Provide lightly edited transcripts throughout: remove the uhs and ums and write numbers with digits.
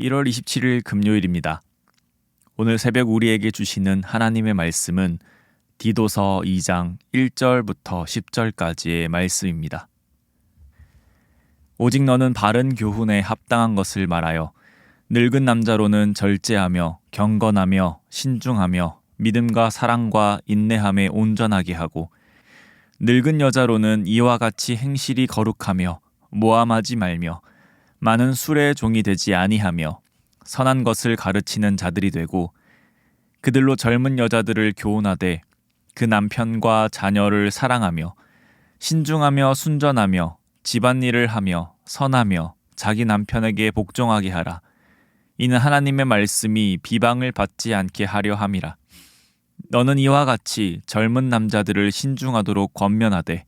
1월 27일 금요일입니다. 오늘 새벽 우리에게 주시는 하나님의 말씀은 디도서 2장 1절부터 10절까지의 말씀입니다. 오직 너는 바른 교훈에 합당한 것을 말하여 늙은 남자로는 절제하며 경건하며 신중하며 믿음과 사랑과 인내함에 온전하게 하고 늙은 여자로는 이와 같이 행실이 거룩하며 모함하지 말며 많은 술의 종이 되지 아니하며 선한 것을 가르치는 자들이 되고 그들로 젊은 여자들을 교훈하되 그 남편과 자녀를 사랑하며 신중하며 순전하며 집안일을 하며 선하며 자기 남편에게 복종하게 하라. 이는 하나님의 말씀이 비방을 받지 않게 하려 함이라. 너는 이와 같이 젊은 남자들을 신중하도록 권면하되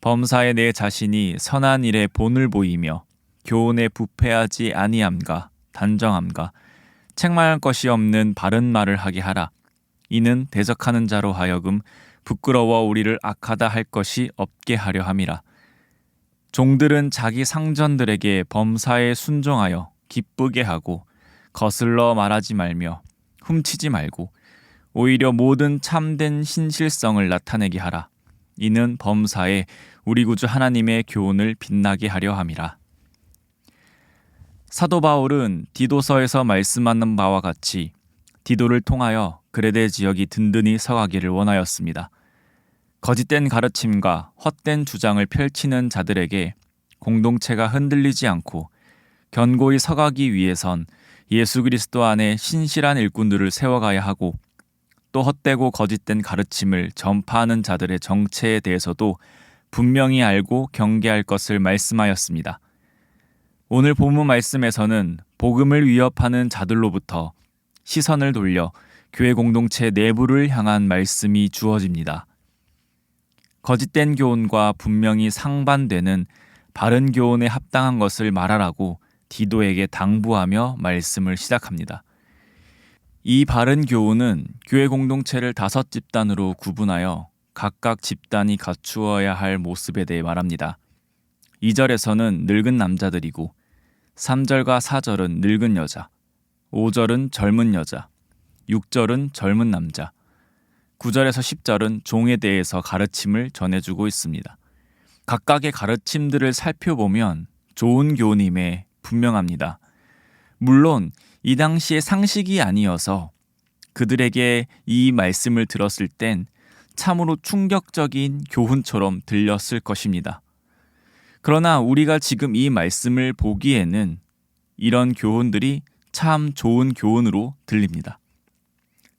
범사에 내 자신이 선한 일에 본을 보이며 교훈에 부패하지 아니함과 단정함과 책망할 것이 없는 바른 말을 하게 하라. 이는 대적하는 자로 하여금 부끄러워 우리를 악하다 할 것이 없게 하려 함이라. 종들은 자기 상전들에게 범사에 순종하여 기쁘게 하고 거슬러 말하지 말며 훔치지 말고 오히려 모든 참된 신실성을 나타내게 하라. 이는 범사에 우리 구주 하나님의 교훈을 빛나게 하려 함이라. 사도 바울은 디도서에서 말씀하는 바와 같이 디도를 통하여 그레데 지역이 든든히 서가기를 원하였습니다. 거짓된 가르침과 헛된 주장을 펼치는 자들에게 공동체가 흔들리지 않고 견고히 서가기 위해선 예수 그리스도 안에 신실한 일꾼들을 세워가야 하고 또 헛되고 거짓된 가르침을 전파하는 자들의 정체에 대해서도 분명히 알고 경계할 것을 말씀하였습니다. 오늘 본문 말씀에서는 복음을 위협하는 자들로부터 시선을 돌려 교회 공동체 내부를 향한 말씀이 주어집니다. 거짓된 교훈과 분명히 상반되는 바른 교훈에 합당한 것을 말하라고 디도에게 당부하며 말씀을 시작합니다. 이 바른 교훈은 교회 공동체를 5집단으로 구분하여 각각 집단이 갖추어야 할 모습에 대해 말합니다. 2절에서는 늙은 남자들이고 3절과 4절은 늙은 여자, 5절은 젊은 여자, 6절은 젊은 남자, 9절에서 10절은 종에 대해서 가르침을 전해주고 있습니다. 각각의 가르침들을 살펴보면 좋은 교훈임에 분명합니다. 물론 이 당시의 상식이 아니어서 그들에게 이 말씀을 들었을 땐 참으로 충격적인 교훈처럼 들렸을 것입니다. 그러나 우리가 지금 이 말씀을 보기에는 이런 교훈들이 참 좋은 교훈으로 들립니다.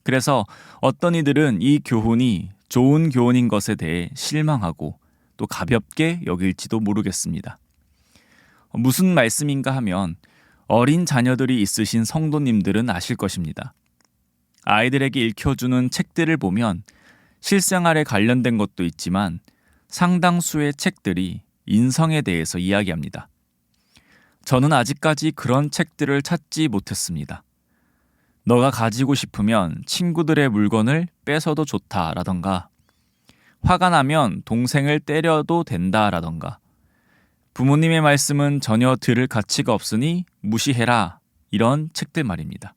그래서 어떤 이들은 이 교훈이 좋은 교훈인 것에 대해 실망하고 또 가볍게 여길지도 모르겠습니다. 무슨 말씀인가 하면 어린 자녀들이 있으신 성도님들은 아실 것입니다. 아이들에게 읽혀주는 책들을 보면 실생활에 관련된 것도 있지만 상당수의 책들이 인성에 대해서 이야기합니다. 저는 아직까지 그런 책들을 찾지 못했습니다. 너가 가지고 싶으면 친구들의 물건을 뺏어도 좋다라던가 화가 나면 동생을 때려도 된다라던가 부모님의 말씀은 전혀 들을 가치가 없으니 무시해라 이런 책들 말입니다.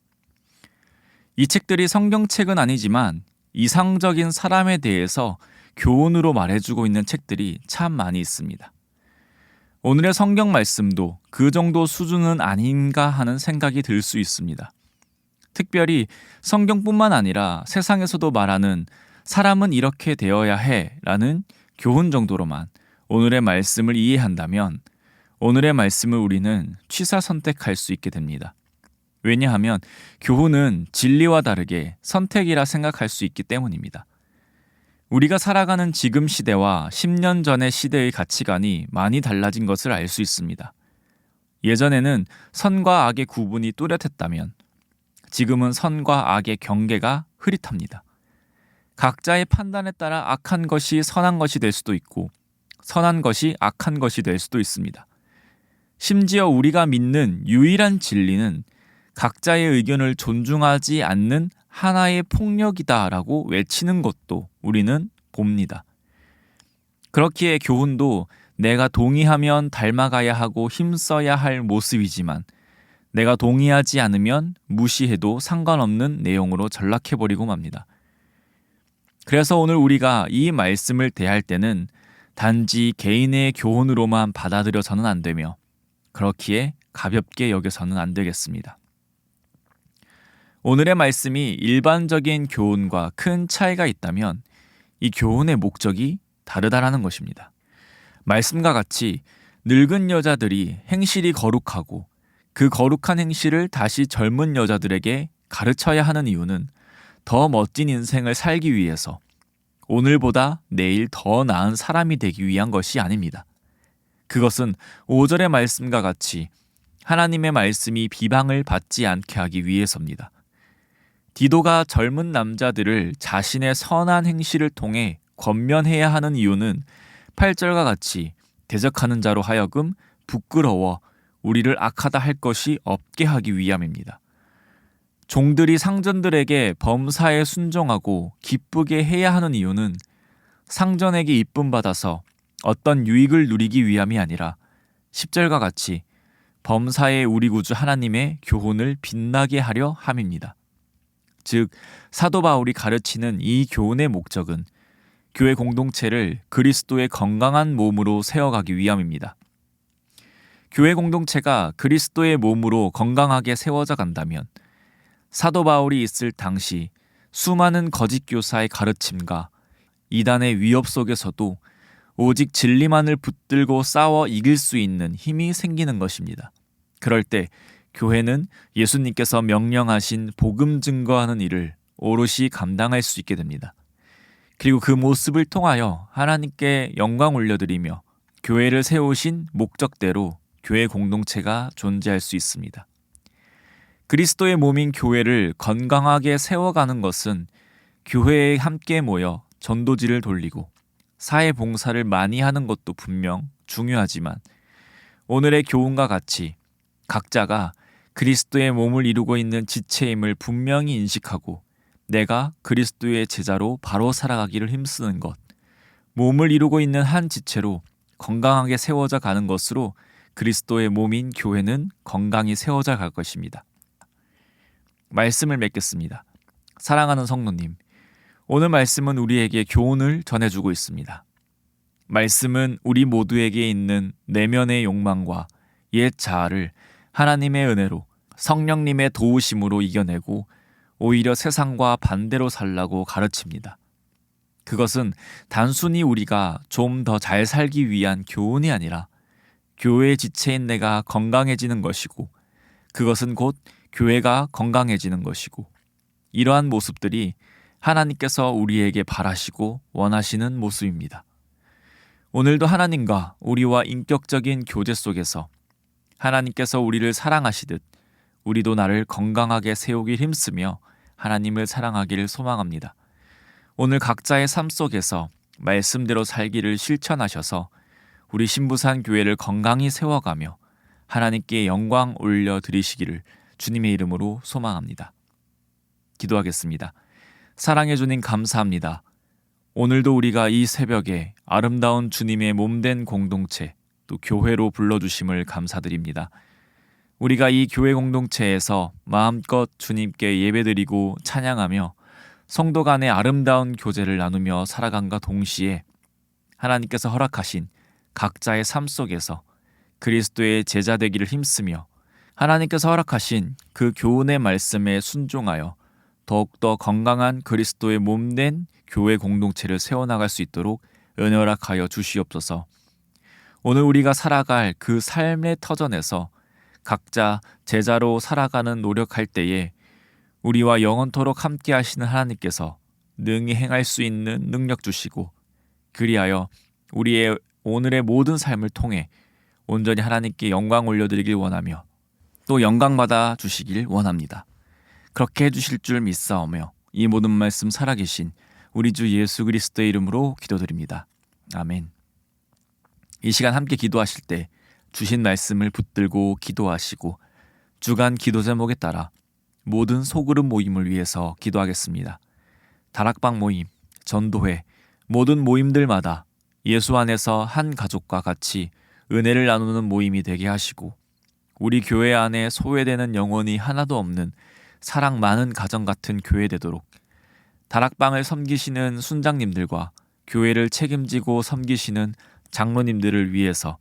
이 책들이 성경책은 아니지만 이상적인 사람에 대해서 교훈으로 말해주고 있는 책들이 참 많이 있습니다. 오늘의 성경 말씀도 그 정도 수준은 아닌가 하는 생각이 들 수 있습니다. 특별히 성경뿐만 아니라 세상에서도 말하는 사람은 이렇게 되어야 해 라는 교훈 정도로만 오늘의 말씀을 이해한다면 오늘의 말씀을 우리는 취사 선택할 수 있게 됩니다. 왜냐하면 교훈은 진리와 다르게 선택이라 생각할 수 있기 때문입니다. 우리가 살아가는 지금 시대와 10년 전의 시대의 가치관이 많이 달라진 것을 알 수 있습니다. 예전에는 선과 악의 구분이 뚜렷했다면 지금은 선과 악의 경계가 흐릿합니다. 각자의 판단에 따라 악한 것이 선한 것이 될 수도 있고 선한 것이 악한 것이 될 수도 있습니다. 심지어 우리가 믿는 유일한 진리는 각자의 의견을 존중하지 않는 하나의 폭력이다라고 외치는 것도 우리는 봅니다. 그렇기에 교훈도 내가 동의하면 닮아가야 하고 힘써야 할 모습이지만 내가 동의하지 않으면 무시해도 상관없는 내용으로 전락해버리고 맙니다. 그래서 오늘 우리가 이 말씀을 대할 때는 단지 개인의 교훈으로만 받아들여서는 안 되며 그렇기에 가볍게 여겨서는 안 되겠습니다. 오늘의 말씀이 일반적인 교훈과 큰 차이가 있다면 이 교훈의 목적이 다르다라는 것입니다. 말씀과 같이 늙은 여자들이 행실이 거룩하고 그 거룩한 행실을 다시 젊은 여자들에게 가르쳐야 하는 이유는 더 멋진 인생을 살기 위해서 오늘보다 내일 더 나은 사람이 되기 위한 것이 아닙니다. 그것은 5절의 말씀과 같이 하나님의 말씀이 비방을 받지 않게 하기 위해서입니다. 디도가 젊은 남자들을 자신의 선한 행실을 통해 권면해야 하는 이유는 8절과 같이 대적하는 자로 하여금 부끄러워 우리를 악하다 할 것이 없게 하기 위함입니다. 종들이 상전들에게 범사에 순종하고 기쁘게 해야 하는 이유는 상전에게 이쁨 받아서 어떤 유익을 누리기 위함이 아니라 10절과 같이 범사에 우리 구주 하나님의 교훈을 빛나게 하려 함입니다. 즉 사도 바울이 가르치는 이 교훈의 목적은 교회 공동체를 그리스도의 건강한 몸으로 세워가기 위함입니다. 교회 공동체가 그리스도의 몸으로 건강하게 세워져 간다면 사도 바울이 있을 당시 수많은 거짓 교사의 가르침과 이단의 위협 속에서도 오직 진리만을 붙들고 싸워 이길 수 있는 힘이 생기는 것입니다. 그럴 때 교회는 예수님께서 명령하신 복음 증거하는 일을 오롯이 감당할 수 있게 됩니다. 그리고 그 모습을 통하여 하나님께 영광 올려드리며 교회를 세우신 목적대로 교회 공동체가 존재할 수 있습니다. 그리스도의 몸인 교회를 건강하게 세워가는 것은 교회에 함께 모여 전도지를 돌리고 사회 봉사를 많이 하는 것도 분명 중요하지만 오늘의 교훈과 같이 각자가 그리스도의 몸을 이루고 있는 지체임을 분명히 인식하고 내가 그리스도의 제자로 바로 살아가기를 힘쓰는 것, 몸을 이루고 있는 한 지체로 건강하게 세워져 가는 것으로 그리스도의 몸인 교회는 건강히 세워져 갈 것입니다. 말씀을 맺겠습니다. 사랑하는 성도님, 오늘 말씀은 우리에게 교훈을 전해주고 있습니다. 말씀은 우리 모두에게 있는 내면의 욕망과 옛 자아를 하나님의 은혜로 성령님의 도우심으로 이겨내고 오히려 세상과 반대로 살라고 가르칩니다. 그것은 단순히 우리가 좀 더 잘 살기 위한 교훈이 아니라 교회의 지체인 내가 건강해지는 것이고 그것은 곧 교회가 건강해지는 것이고 이러한 모습들이 하나님께서 우리에게 바라시고 원하시는 모습입니다. 오늘도 하나님과 우리와 인격적인 교제 속에서 하나님께서 우리를 사랑하시듯 우리도 나를 건강하게 세우길 힘쓰며 하나님을 사랑하기를 소망합니다. 오늘 각자의 삶 속에서 말씀대로 살기를 실천하셔서 우리 신부산 교회를 건강히 세워가며 하나님께 영광 올려드리시기를 주님의 이름으로 소망합니다. 기도하겠습니다. 사랑해 주님 감사합니다. 오늘도 우리가 이 새벽에 아름다운 주님의 몸된 공동체 또 교회로 불러주심을 감사드립니다. 우리가 이 교회 공동체에서 마음껏 주님께 예배드리고 찬양하며 성도 간의 아름다운 교제를 나누며 살아간과 동시에 하나님께서 허락하신 각자의 삶 속에서 그리스도의 제자 되기를 힘쓰며 하나님께서 허락하신 그 교훈의 말씀에 순종하여 더욱더 건강한 그리스도의 몸된 교회 공동체를 세워나갈 수 있도록 은혜 허락하여 주시옵소서. 오늘 우리가 살아갈 그 삶의 터전에서 각자 제자로 살아가는 노력할 때에 우리와 영원토록 함께 하시는 하나님께서 능히 행할 수 있는 능력 주시고 그리하여 우리의 오늘의 모든 삶을 통해 온전히 하나님께 영광 올려드리길 원하며 또 영광받아 주시길 원합니다. 그렇게 해주실 줄 믿사오며 이 모든 말씀 살아계신 우리 주 예수 그리스도의 이름으로 기도드립니다. 아멘. 이 시간 함께 기도하실 때 주신 말씀을 붙들고 기도하시고 주간 기도 제목에 따라 모든 소그룹 모임을 위해서 기도하겠습니다. 다락방 모임, 전도회, 모든 모임들마다 예수 안에서 한 가족과 같이 은혜를 나누는 모임이 되게 하시고 우리 교회 안에 소외되는 영혼이 하나도 없는 사랑 많은 가정 같은 교회 되도록 다락방을 섬기시는 순장님들과 교회를 책임지고 섬기시는 장로님들을 위해서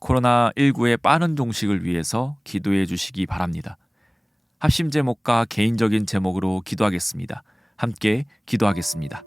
코로나19의 빠른 종식을 위해서 기도해 주시기 바랍니다. 합심 제목과 개인적인 제목으로 기도하겠습니다. 함께 기도하겠습니다.